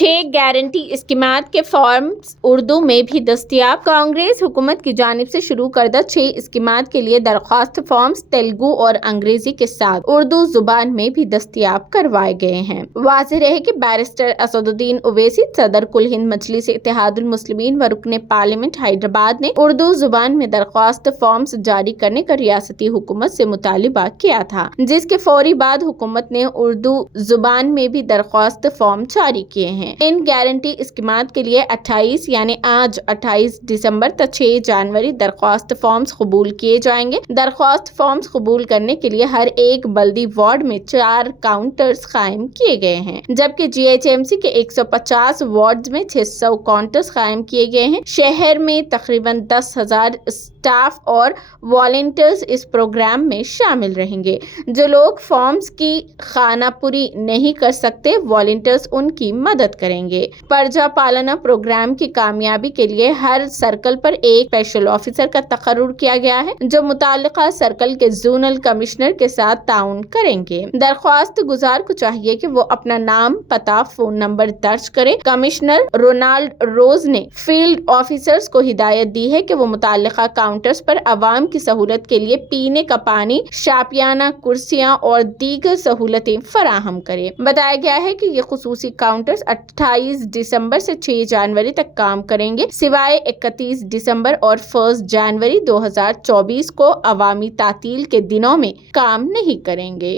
6 गारंटी स्कीमात के फॉर्म्स उर्दू में भी दस्तयाब। कांग्रेस हुकूमत की जानिब से शुरू करदा 6 स्कीमात के लिए दरख्वास्त फॉर्म्स तेलुगु और अंग्रेजी के साथ उर्दू जुबान में भी दस्तयाब करवाए गए हैं। वाज़ेह रहे कि बैरिस्टर असदुद्दीन ओवैसी, सदर कुल हिंद मजलिस इत्तेहादुल मुस्लिमीन व रुकने पार्लियामेंट हैदराबाद ने उर्दू जुबान में दरख्वास्त फॉर्म्स जारी करने का रियासती हुकूमत से मुतालिबा किया था, जिसके फौरी बाद हुकूमत ने उर्दू जुबान में भी दरख्वास्त फॉर्म जारी किए हैं। इन गारंटी स्कीमात के लिए 28 यानी आज 28 दिसंबर तक 6 जनवरी दरख्वास्त फॉर्म्स कबूल किए जाएंगे। दरख्वास्त फॉर्म्स कबूल करने के लिए हर एक बल्दी वार्ड में 4 काउंटर्स कायम किए गए हैं, जबकि GHMC के 150 वार्ड में 600 काउंटर्स कायम किए गए हैं। शहर में तकरीबन 10,000 स्टाफ और वॉलंटियर्स इस प्रोग्राम में शामिल रहेंगे। जो लोग फॉर्म्स की खानापुरी नहीं कर सकते, वॉलंटियर्स उनकी मदद करेंगे। पर्चा पालना प्रोग्राम की कामयाबी के लिए हर सर्कल पर एक स्पेशल ऑफिसर का तकर्रुर किया गया है, जो मुताल्लिका सर्कल के जोनल कमिश्नर के साथ ताउन करेंगे। दरख्वास्त गुजार को चाहिए कि वो अपना नाम, पता, फोन नंबर दर्ज करे। कमिश्नर रोनाल्ड रोज ने फील्ड ऑफिसर्स को हिदायत दी है कि वो मुताल्लिका काउंटर्स पर अवाम की सहूलत के लिए पीने का पानी, शापियाना कुर्सियां और दीगर सहूलतें फराहम करे। बताया गया है कि ये खुसूसी काउंटर्स 28 दिसंबर से 6 जनवरी तक काम करेंगे, सिवाय 31 दिसंबर और 1 जनवरी 2024 को अवामी तातील के दिनों में काम नहीं करेंगे।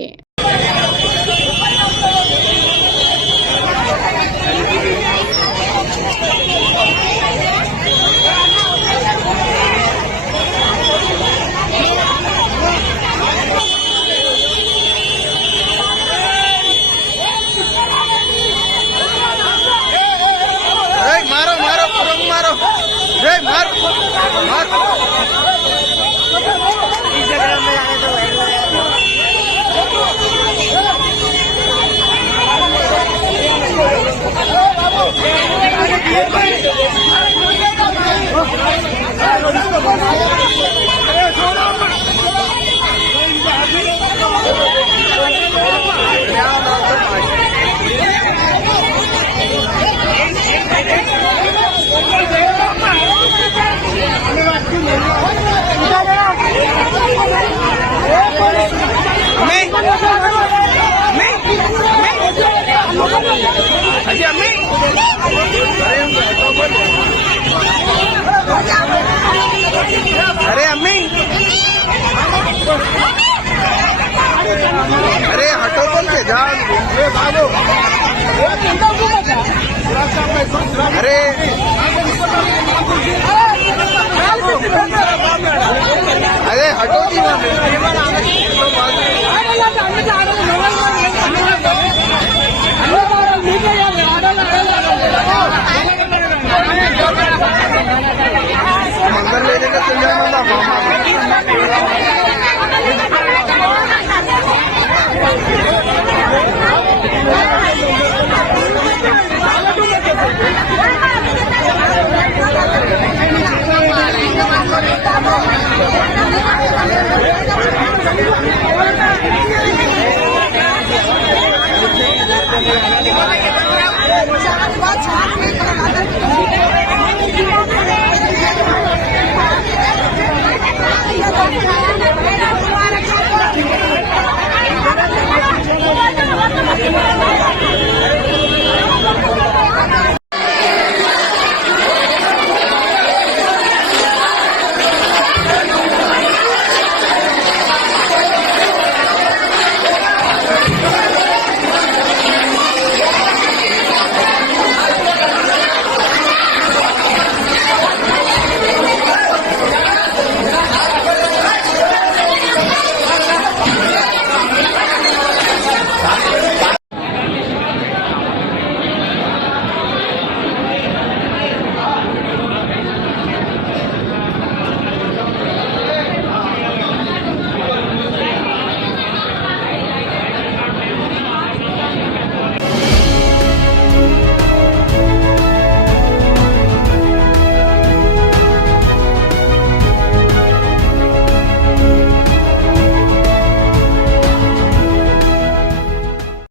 अरे अम्मी, अरे हटो बोल के जाओ। अरे अरे हटो जी।